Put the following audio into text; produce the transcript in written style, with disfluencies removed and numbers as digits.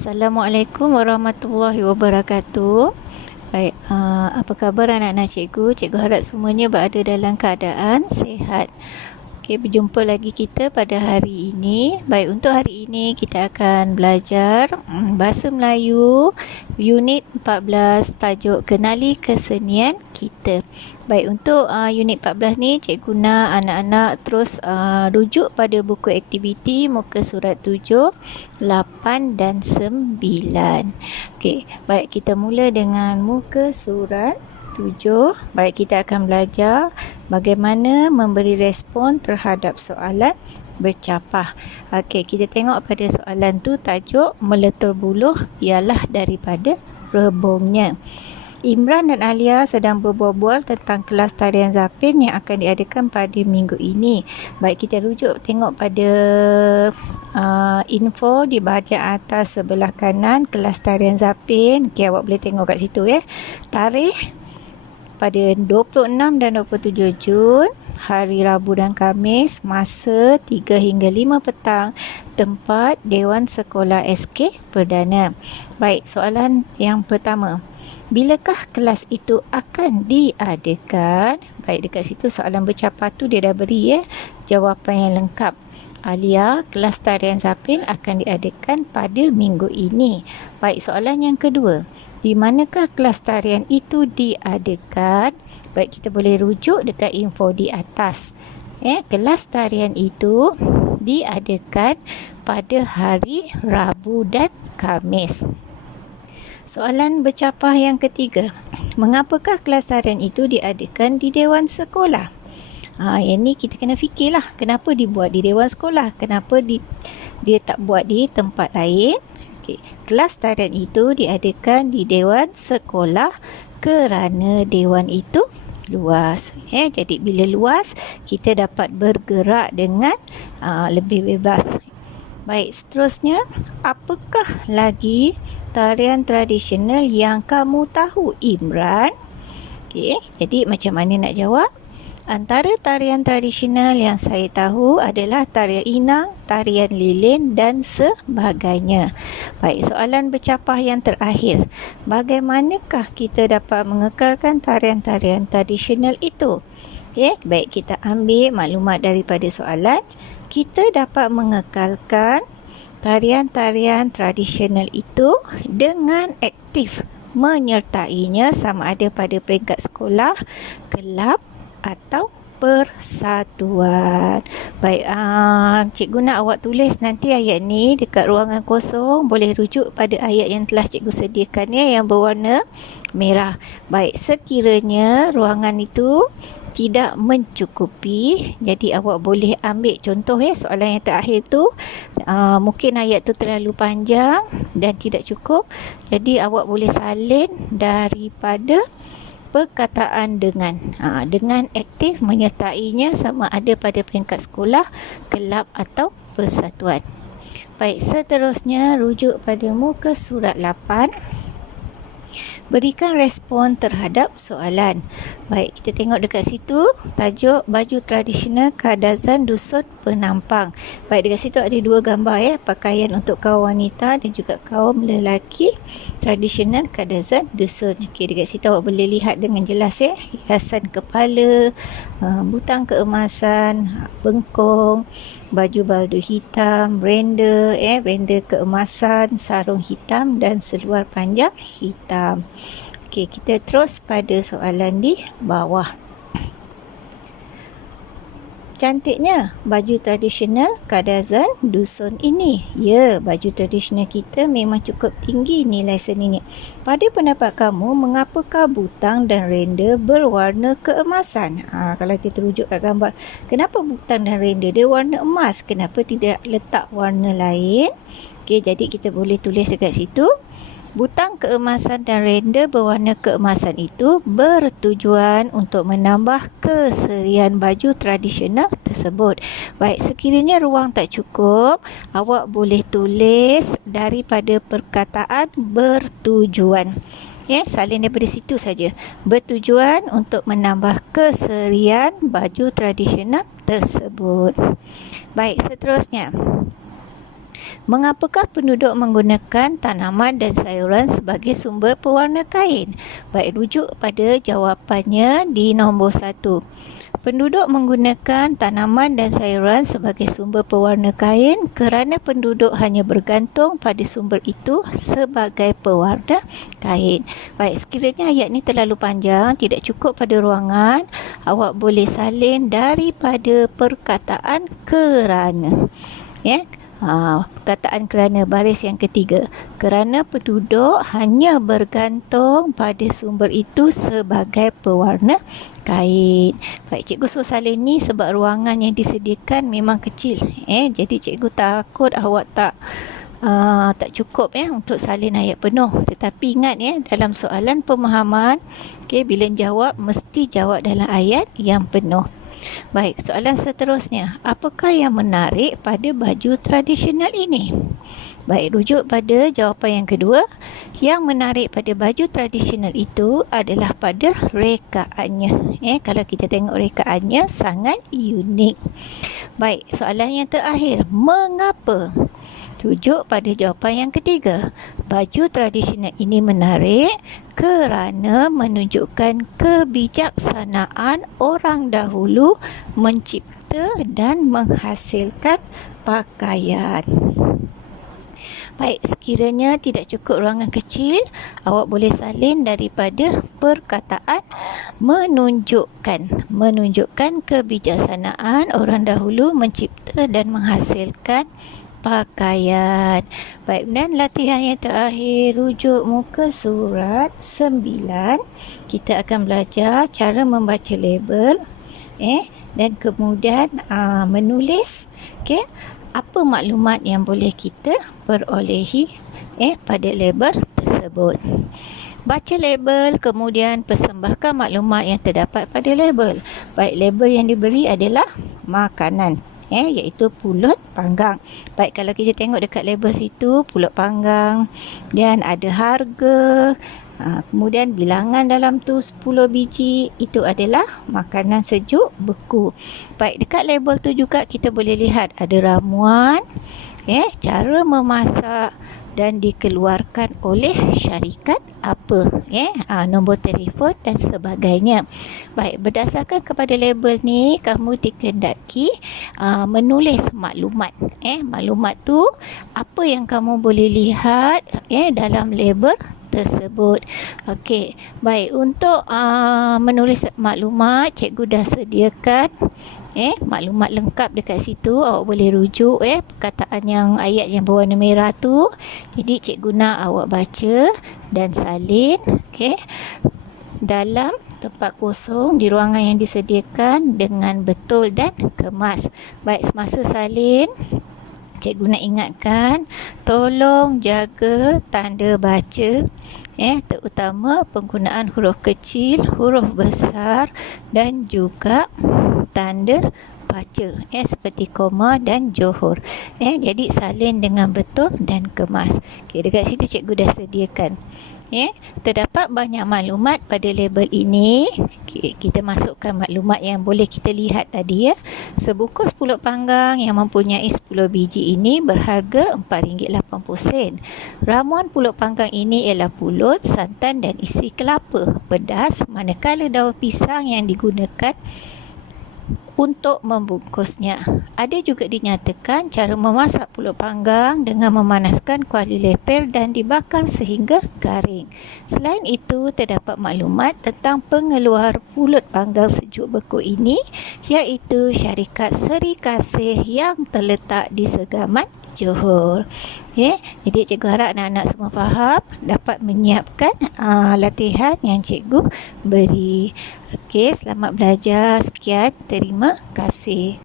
Assalamualaikum warahmatullahi wabarakatuh. Baik, apa khabar anak-anak cikgu? Cikgu harap semuanya berada dalam keadaan sihat. Okey, berjumpa lagi kita pada hari ini. Baik, untuk hari ini kita akan belajar Bahasa Melayu Unit 14, tajuk Kenali Kesenian Kita. Baik, untuk unit 14 ni cikgu nak anak-anak terus rujuk pada buku aktiviti muka surat 7, 8 dan 9. Okey, baik kita mula dengan muka surat 7. Baik, kita akan belajar bagaimana memberi respon terhadap soalan bercapah. Okey, kita tengok pada soalan tu tajuk meletur buluh ialah daripada rebungnya. Imran dan Alia sedang berbual-bual tentang kelas tarian zapin yang akan diadakan pada minggu ini. Baik, kita rujuk tengok pada info di bahagian atas sebelah kanan kelas tarian zapin. Okey, awak boleh tengok kat situ ya. Tarikh pada 26 dan 27 Jun, hari Rabu dan Khamis, masa 3 hingga 5 petang, tempat Dewan Sekolah SK Perdana. Baik, soalan yang pertama. Bilakah kelas itu akan diadakan? Baik, dekat situ soalan bercapah tu dia dah beri ya jawapan yang lengkap. Alia, kelas tarian zapin akan diadakan pada minggu ini. Baik, soalan yang kedua. Di manakah kelas tarian itu diadakan? Baik, kita boleh rujuk dekat info di atas. Kelas tarian itu diadakan pada hari Rabu dan Khamis. Soalan bercapah yang ketiga. Mengapakah kelas tarian itu diadakan di Dewan Sekolah? Yang ni kita kena fikirlah. Kenapa dibuat di Dewan Sekolah? Kenapa dia tak buat di tempat lain? Okay. Kelas tarian itu diadakan di Dewan Sekolah kerana Dewan itu luas. Jadi bila luas, kita dapat bergerak dengan lebih bebas. Baik, seterusnya, apakah lagi tarian tradisional yang kamu tahu, Imran? Okey, jadi macam mana nak jawab? Antara tarian tradisional yang saya tahu adalah tarian inang, tarian lilin dan sebagainya. Baik, soalan bercapah yang terakhir. Bagaimanakah kita dapat mengekalkan tarian-tarian tradisional itu? Okey, baik, kita ambil maklumat daripada soalan. Kita dapat mengekalkan tarian-tarian tradisional itu dengan aktif menyertainya sama ada pada peringkat sekolah, kelab atau persatuan. Baik, cikgu nak awak tulis nanti ayat ni dekat ruangan kosong. Boleh rujuk pada ayat yang telah cikgu sediakan ya, yang berwarna merah. Baik, sekiranya ruangan itu tidak mencukupi, jadi awak boleh ambil contoh ya, soalan yang terakhir tu mungkin ayat tu terlalu panjang dan tidak cukup, jadi awak boleh salin daripada perkataan dengan aktif menyertainya sama ada pada peringkat sekolah, kelab atau persatuan. Baik, seterusnya rujuk pada muka surat 8. Berikan respon terhadap soalan. Baik, kita tengok dekat situ tajuk baju tradisional Kadazan Dusun Penampang. Baik, dekat situ ada dua gambar ya, pakaian untuk kaum wanita dan juga kaum lelaki tradisional Kadazan Dusun. Okey, dekat situ awak boleh lihat dengan jelas ya, hiasan kepala, butang keemasan, bengkong, baju baldu hitam, renda keemasan, sarung hitam dan seluar panjang hitam. Okey, kita terus pada soalan di bawah. Cantiknya baju tradisional Kadazan Dusun ini. Ya, baju tradisional kita memang cukup tinggi nilai seninya. Pada pendapat kamu, mengapakah butang dan renda berwarna keemasan? Kalau kita rujuk kat gambar, kenapa butang dan renda dia warna emas? Kenapa tidak letak warna lain? Okey, jadi kita boleh tulis dekat situ. Butang keemasan dan renda berwarna keemasan itu bertujuan untuk menambah keserian baju tradisional tersebut. Baik, sekiranya ruang tak cukup, awak boleh tulis daripada perkataan bertujuan. Salin daripada situ saja. Bertujuan untuk menambah keserian baju tradisional tersebut. Baik, seterusnya. Mengapakah penduduk menggunakan tanaman dan sayuran sebagai sumber pewarna kain? Baik, rujuk pada jawapannya di nombor 1. Penduduk menggunakan tanaman dan sayuran sebagai sumber pewarna kain kerana penduduk hanya bergantung pada sumber itu sebagai pewarna kain. Baik, sekiranya ayat ni terlalu panjang, tidak cukup pada ruangan, awak boleh salin daripada perkataan kerana. Perkataan kerana, baris yang ketiga. Kerana penduduk hanya bergantung pada sumber itu sebagai pewarna kain. Baik, cikgu suruh salin ni sebab ruangan yang disediakan memang kecil. Jadi cikgu takut awak tak cukup untuk salin ayat penuh. Tetapi ingat dalam soalan pemahaman, bila jawab mesti jawab dalam ayat yang penuh. Baik, soalan seterusnya. Apakah yang menarik pada baju tradisional ini? Baik, rujuk pada jawapan yang kedua. Yang menarik pada baju tradisional itu adalah pada rekaannya. Kalau kita tengok rekaannya sangat unik. Baik, soalan yang terakhir. Mengapa? Rujuk pada jawapan yang ketiga. Baju tradisional ini menarik kerana menunjukkan kebijaksanaan orang dahulu mencipta dan menghasilkan pakaian. Baik, sekiranya tidak cukup ruangan kecil, awak boleh salin daripada perkataan menunjukkan kebijaksanaan orang dahulu mencipta dan menghasilkan pakaian. Baik, dan latihan yang terakhir, rujuk muka surat 9. Kita akan belajar cara membaca label dan kemudian menulis apa maklumat yang boleh kita perolehi pada label tersebut. Baca label, kemudian persembahkan maklumat yang terdapat pada label. Baik, label yang diberi adalah makanan, iaitu pulut panggang. Baik, kalau kita tengok dekat label situ, pulut panggang, dan ada harga, kemudian bilangan dalam tu 10 biji, itu adalah makanan sejuk beku. Baik, dekat label tu juga kita boleh lihat ada ramuan, cara memasak, dan dikeluarkan oleh syarikat apa, nombor telefon dan sebagainya. Baik, berdasarkan kepada label ni, kamu dikehendaki menulis maklumat. Maklumat tu apa yang kamu boleh lihat dalam label tersebut. Okey, baik, untuk menulis maklumat, cikgu dah sediakan maklumat lengkap dekat situ. Awak boleh rujuk perkataan yang ayat yang berwarna merah tu. Jadi cikgu nak awak baca dan salin dalam tempat kosong di ruangan yang disediakan dengan betul dan kemas. Baik, semasa salin, cikgu nak ingatkan, tolong jaga tanda baca, terutama penggunaan huruf kecil, huruf besar dan juga tanda baca seperti koma dan johor. Jadi salin dengan betul dan kemas. Dekat situ cikgu dah sediakan. Terdapat banyak maklumat pada label ini. Kita masukkan maklumat yang boleh kita lihat tadi. Sebungkus pulut panggang yang mempunyai 10 biji ini berharga RM4.80. Ramuan pulut panggang ini ialah pulut, santan dan isi kelapa, pedas, manakala daun pisang yang digunakan untuk membungkusnya. Ada juga dinyatakan cara memasak pulut panggang dengan memanaskan kuali lepel dan dibakar sehingga garing. Selain itu, terdapat maklumat tentang pengeluar pulut panggang sejuk beku ini, iaitu syarikat Seri Kasih yang terletak di Segamat, Johor. Jadi cikgu harap anak-anak semua faham, dapat menyiapkan latihan yang cikgu beri. Selamat belajar. Sekian, terima kasih.